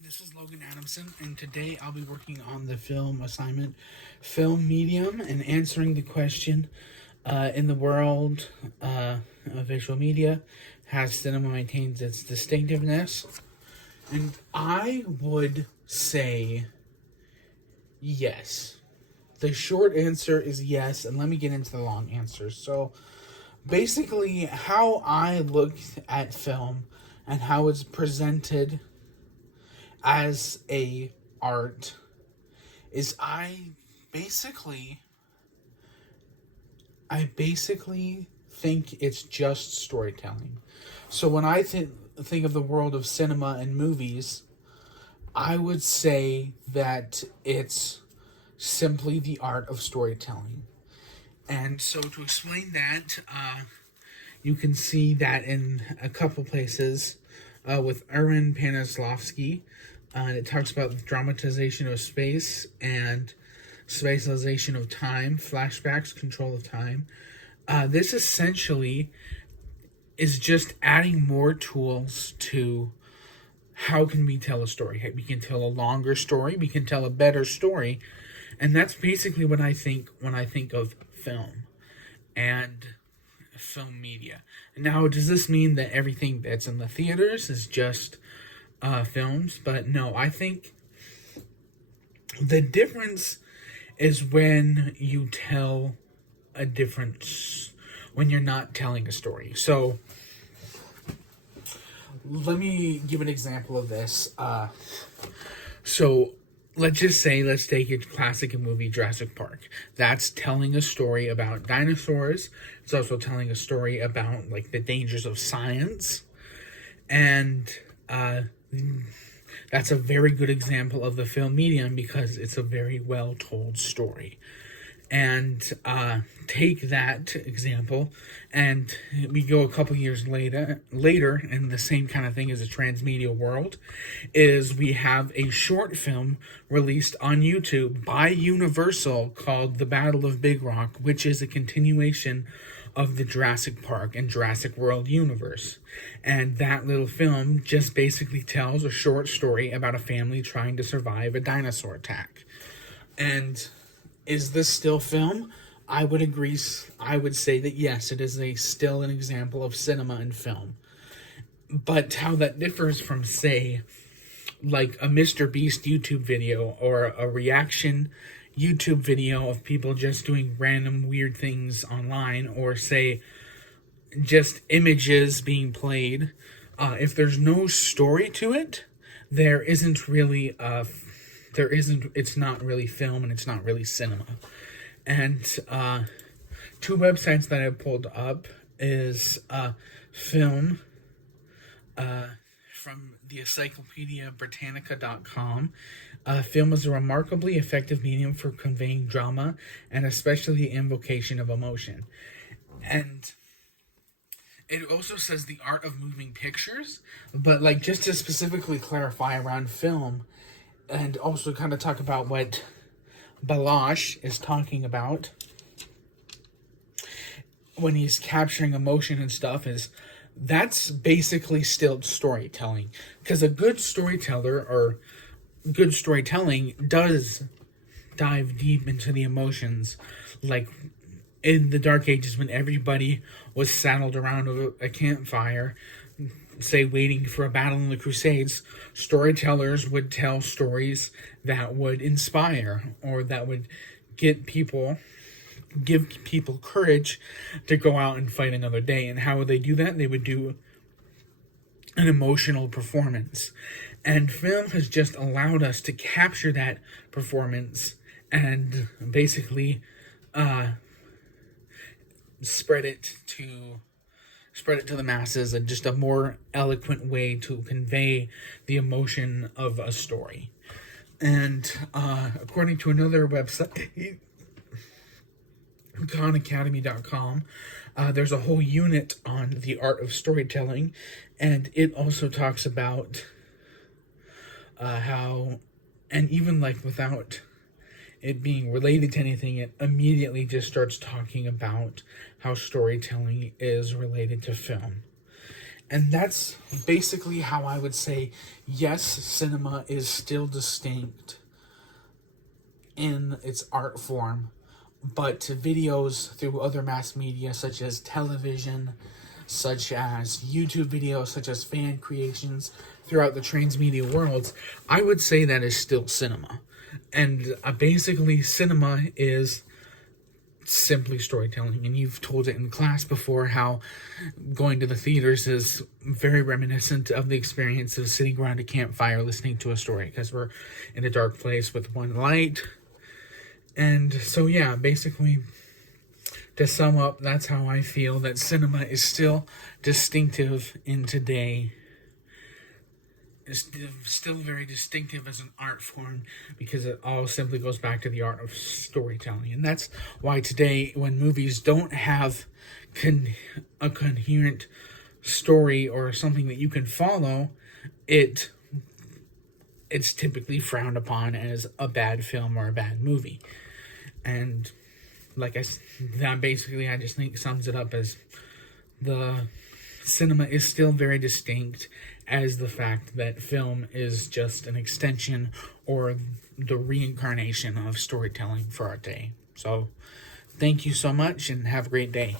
this is Logan Adamson, and today I'll be working on the film assignment, Film Medium, and answering the question in the world of visual media, has cinema maintains its distinctiveness? And I would say yes. The short answer is yes, and let me get into the long answer. So, basically, how I look at film and how it's presented as a art is basically I basically think it's just storytelling. So when I think of the world of cinema and movies, I would say that it's simply the art of storytelling. And so to explain that, you can see that in a couple places with Erwin Panislavsky. It talks about the dramatization of space and spatialization of time, flashbacks, control of time. This essentially is just adding more tools to how can we tell a story. We can tell a longer story, we can tell a better story, and that's basically what I think when I think of film and film media. Now, does this mean that everything that's in the theaters is just films? But no, I think the difference is when you tell a difference, when you're not telling a story. So let me give an example of this. So let's take a classic movie, Jurassic Park. That's telling a story about dinosaurs. It's also telling a story about like the dangers of science, and that's a very good example of the film medium because it's a very well told story. And take that example, and we go a couple years later, and the same kind of thing as a transmedia world is we have a short film released on YouTube by Universal called The Battle of Big Rock, which is a continuation of the Jurassic Park and Jurassic World universe. And that little film just basically tells a short story about a family trying to survive a dinosaur attack. And is this still film? I would agree. I would say that yes, it is still an example of cinema and film. But how that differs from, say, like a Mr. Beast YouTube video or a reaction YouTube video of people just doing random weird things online, or say just images being played, if there's no story to it, it's not really film and it's not really cinema. And two websites that I pulled up is film from the Encyclopedia Britannica.com. Film is a remarkably effective medium for conveying drama and especially the invocation of emotion. And it also says the art of moving pictures, but like just to specifically clarify around film, and also kind of talk about what Balázs is talking about when he's capturing emotion and stuff, is that's basically still storytelling. Because a good storyteller or good storytelling does dive deep into the emotions. Like in the Dark Ages, when everybody was saddled around a campfire, say waiting for a battle in the Crusades, storytellers would tell stories that would inspire or that would give people courage to go out and fight another day. And how would they do that? They would do an emotional performance. And film has just allowed us to capture that performance and basically spread it to the masses, and just a more eloquent way to convey the emotion of a story. And according to another website, KhanAcademy.com, there's a whole unit on the art of storytelling, and it also talks about how, and even like without it being related to anything, it immediately just starts talking about how storytelling is related to film. And that's basically how I would say, yes, cinema is still distinct in its art form, but videos through other mass media such as television, such as YouTube videos, such as fan creations throughout the transmedia worlds, I would say that is still cinema. And basically, cinema is simply storytelling. And you've told it in class before how going to the theaters is very reminiscent of the experience of sitting around a campfire listening to a story, because we're in a dark place with one light. And so, yeah, basically, to sum up, that's how I feel that cinema is still distinctive in today. It's still very distinctive as an art form, because it all simply goes back to the art of storytelling. And that's why today, when movies don't have a coherent story or something that you can follow, it's typically frowned upon as a bad film or a bad movie. And that basically, I just think sums it up as the cinema is still very distinct, as the fact that film is just an extension or the reincarnation of storytelling for our day. So, thank you so much and have a great day.